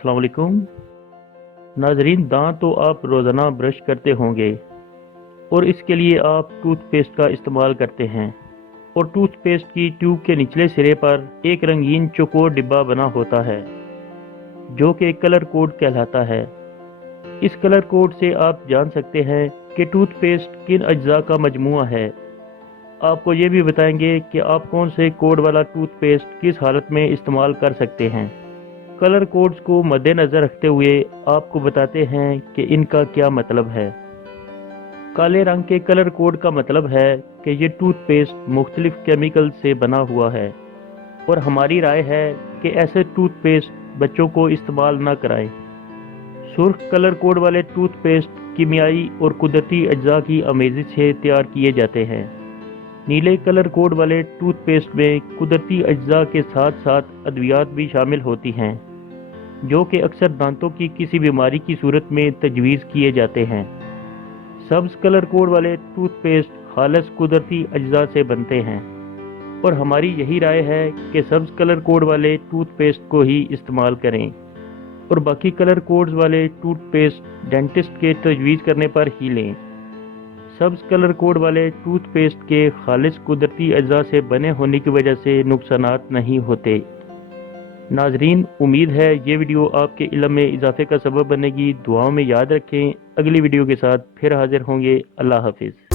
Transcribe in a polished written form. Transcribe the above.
अस्सलाम वालेकुम नाजरीन। दांत तो आप रोज़ाना ब्रश करते होंगे और इसके लिए आप टूथपेस्ट का इस्तेमाल करते हैं और टूथपेस्ट की ट्यूब के निचले सिरे पर एक रंगीन चौकोर डिब्बा बना होता है जो कि कलर कोड कहलाता है। इस कलर कोड से आप जान सकते हैं कि टूथपेस्ट किन अज्जा का मजमूआ है। आपको ये भी बताएंगे कि आप कौन से कोड वाला टूथपेस्ट किस हालत में इस्तेमाल कर सकते हैं। कलर कोड्स को मद्देनज़र रखते हुए आपको बताते हैं कि इनका क्या मतलब है। काले रंग के कलर कोड का मतलब है कि ये टूथपेस्ट मुख्तलिफ केमिकल से बना हुआ है और हमारी राय है कि ऐसे टूथपेस्ट बच्चों को इस्तेमाल न कराएं। सुर्ख कलर कोड वाले टूथपेस्ट कीमियाई और कुदरती अज्जा की आमेज़ी से तैयार किए जाते हैं। नीले कलर कोड वाले टूथपेस्ट में कुदरती अज्जा के साथ साथ अद्वियात भी शामिल होती हैं जो कि अक्सर दांतों की किसी बीमारी की सूरत में तजवीज़ किए जाते हैं। सब्ज़ कलर कोड वाले टूथपेस्ट खालिस कुदरती अज्जा से बनते हैं और हमारी यही राय है कि सब्ज़ कलर कोड वाले टूथपेस्ट को ही इस्तेमाल करें और बाकी कलर कोड्स वाले टूथपेस्ट डेंटिस्ट के तजवीज़ करने पर ही लें। सब्ज़ कलर कोड वाले टूथपेस्ट के खालिस कुदरती अज्जा से बने होने की वजह से नुकसानात नहीं होते। नाजरीन, उम्मीद है ये वीडियो आपके इल्म में इजाफे का सबब बनेगी। दुआओं में याद रखें। अगली वीडियो के साथ फिर हाजिर होंगे। अल्लाह हाफिज़।